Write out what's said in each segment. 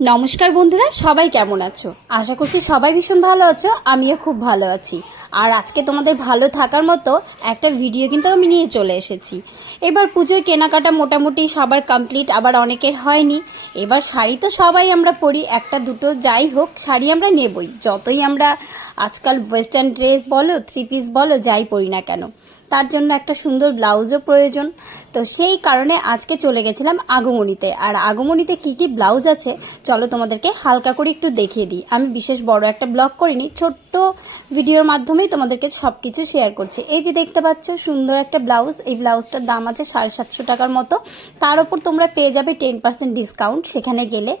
নমস্কার বন্ধুরা, সবাই কেমন আছো? আশা করছি সবাই ভীষণ ভালো আছো, আমিও খুব ভালো আছি। আর আজকে তোমাদের ভালো থাকার মতো একটা ভিডিও কিন্তু আমি নিয়ে চলে এসেছি। এবার পুজোয় কেনাকাটা মোটামুটি সবার কমপ্লিট আবার অনেকের হয়নি। এবার শাড়ি তো সবাই আমরা পরি, একটা দুটো যাই হোক, শাড়ি আমরা নেবই। যতই আমরা আজকাল ওয়েস্টার্ন ড্রেস বলো থ্রি পিস বলো, যাই পরি না কেন। তার জন্য একটা সুন্দর ব্লাউজও প্রয়োজন। তো সেই কারণে আজকে চলে গেছিলাম আগমনীতে। আর আগমনীতে কি কি ব্লাউজ আছে, চলো তোমাদেরকে হালকা করে একটু দেখিয়ে দিই। আমি বিশেষ বড় একটা ব্লগ করিনি, ছোট্ট ভিডিওর মাধ্যমেই তোমাদেরকে সব কিছু শেয়ার করছি। এই যে দেখতে পাচ্ছ, সুন্দর একটা ব্লাউজ, এই ব্লাউজটার দাম আছে সাড়ে সাতশো টাকার মতো। তার ওপর তোমরা পেয়ে যাবে টেন পার্সেন্ট ডিসকাউন্ট সেখানে গেলে।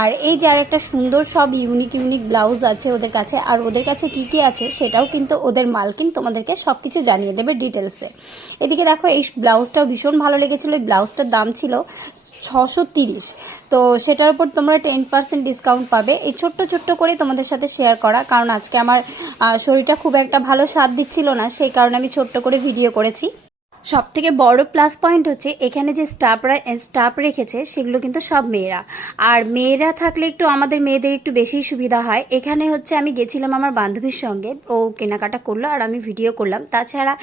আর এই যে আর একটা সুন্দর সব ইউনিক ইউনিক ব্লাউজ আছে ওদের কাছে, আর ওদের কাছে কি কি আছে সেটাও কিন্তু ওদের মালকিন তোমাদেরকে সব কিছু জানিয়ে দেবে ডিটেলসে এদিকে দেখো, এই ব্লাউজটাও ভীষণ ভালো লেগেছিলো, এই ব্লাউজটার দাম ছিল ছশো তিরিশ। তো সেটার উপর তোমরা টেন পার্সেন্ট ডিসকাউন্ট পাবে। এই ছোট্ট ছোট্ট করে তোমাদের সাথে শেয়ার করা, কারণ আজকে আমার শরীরটা খুব একটা ভালো স্বাদ দিচ্ছিল না, সেই কারণে আমি ছোট্ট করে ভিডিও করেছি। সব থেকে বড় প্লাস পয়েন্ট হচ্ছে এখানে যে স্টাফরা স্টাফ রেখেছে সেগুলো কিন্তু সব মেয়েরা। আর মেয়েরা থাকলে একটু আমাদের মেয়েদের একটু বেশি সুবিধা হয়। এখানে হচ্ছে আমি গেছিলাম আমার বান্ধবীর সঙ্গে, ও কেনাকাটা করল আর আমি ভিডিও করলাম। তাছাড়া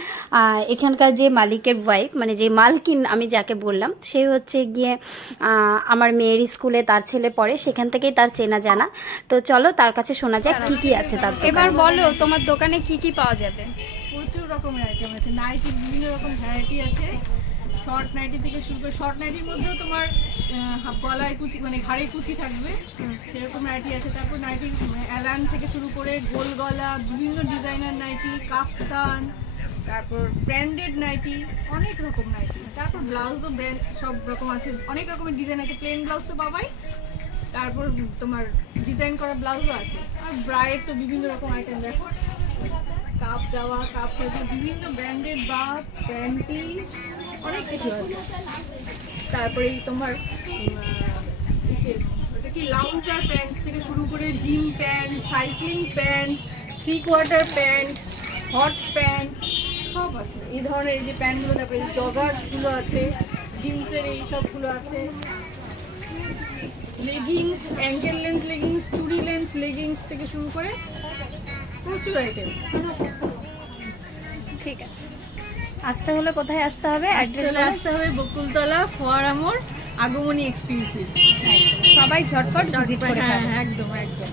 এখানকার যে মালিকের ওয়াইফ মানে যে মালকিন আমি যাকে বললাম, সে হচ্ছে গিয়ে আমার মেয়ের স্কুলে তার ছেলে পড়ে, সেখান থেকেই তার চেনা জানা। তো চলো তার কাছে শোনা যাক কি কি আছে তার এবার বলো, তোমার দোকানে কি কি পাওয়া যাবে? রকমের আইটেম আছে। নাইটির বিভিন্ন রকম ভ্যারাইটি আছে। শর্ট নাইটি থেকে শুরু করে শর্ট নাইটির মধ্যেও তোমার গলায় কুচি মানে ঘাড়ে কুচি থাকবে। সেরকম নাইটি আছে। তারপর নাইটির অ্যালান থেকে শুরু করে গোল গলা বিভিন্ন ডিজাইনার নাইটি কাপ্তান তারপর ব্র্যান্ডেড নাইটি অনেক রকম নাইটি তারপর ব্লাউজও ব্র্যান্ড সব রকম আছে। অনেক রকমের ডিজাইন আছে। প্লেন ব্লাউজ তো পাবাই। তারপর তোমার ডিজাইন করা ব্লাউজও আছে। আর ব্রাইড তো বিভিন্ন রকম আইটেম দেখো। কাপ দেওয়া, কাপ হয়েছে বিভিন্ন ব্র্যান্ডেড বা প্যান্টি অনেক কিছু আছে। তারপরে তোমার ওটা কি লাউঞ্জার প্যান্ট থেকে শুরু করে gym pant cycling pant three quarter pant hot pant সব আছে। এই ধরনের এই যে প্যান্টগুলো তারপরে জগার্সগুলো আছে জিন্সের এই সবগুলো আছে। লেগিংস অ্যাঙ্কেল লেন্থ লেগিংস চুড়ি লেন্থ লেগিংস থেকে শুরু করে প্রচুর আইটেম ঠিক আছে। আসতে হলে কোথায় আসতে হবে? চলে আসতে হবে বকুলতলা ফোয়ারা মোড় আগমনী এক্সক্লুসিভ সবাই ঝটপট ভিজিট করে হ্যাঁ হ্যাঁ, একদম একদম।